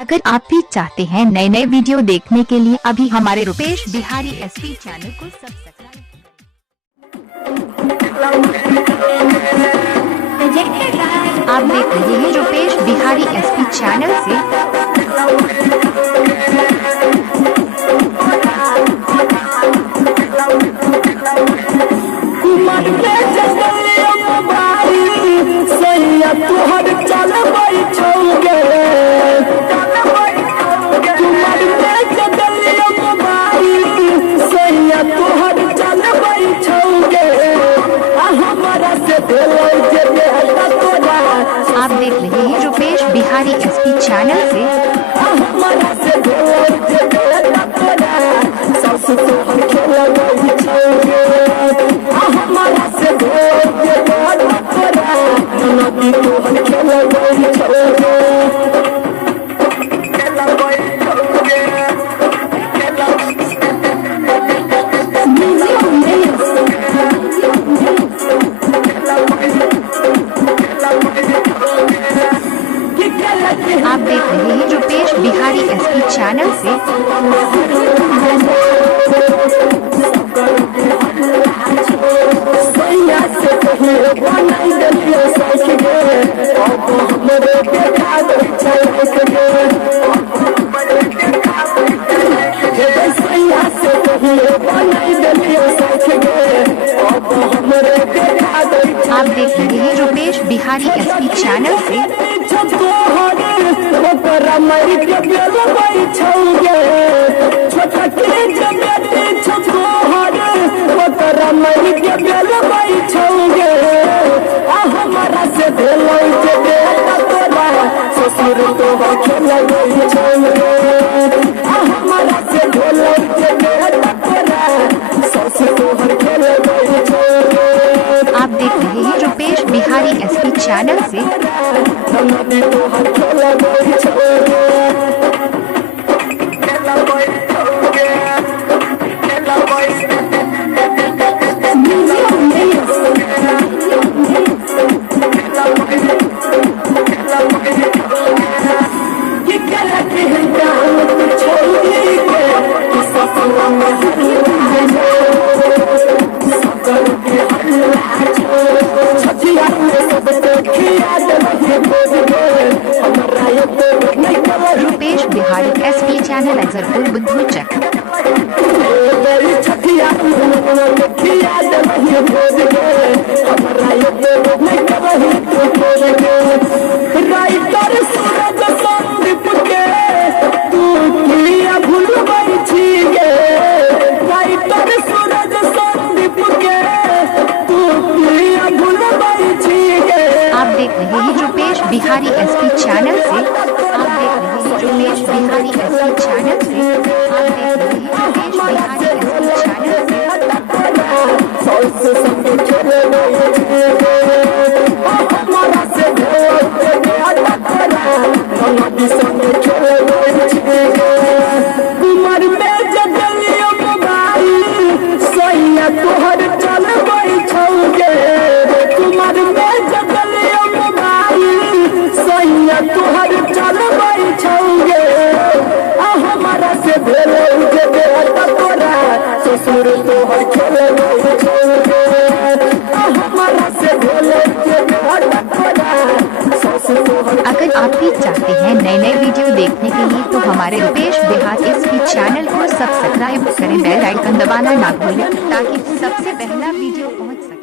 अगर आप भी चाहते हैं नए नए वीडियो देखने के लिए अभी हमारे रुपेश बिहारी एसपी चैनल को सब्सक्राइब आप देख रहे हैं रुपेश बिहारी एसपी चैनल से। आप देख रहे हैं रुपेश बिहारी एसपी चैनल से। आप देख रहे हैं रुपेश बिहारी एसपी चैनल से। आप देख रहे हैं रुपेश बिहारी एसपी चैनल से। आप देख रहे हैं रुपेश बिहारी एसपी चैनल से। Rupesh Bihari SP channel Ajarpur Buddhuchak. आप देख रहे हैं रुपेश बिहारी एसपी चैनल से। आप देख रहे हैं रुपेश बिहारी एसपी चैनल से। आप देख रहे हैं रुपेश बिहारी एसपी अगर आप भी चाहते हैं नए नए वीडियो देखने के लिए तो हमारे रुपेश बिहारी एसपी चैनल को सब्सक्राइब करें, बेल आइकन दबाना ना भूलें ताकि सबसे पहला वीडियो पहुंच सके।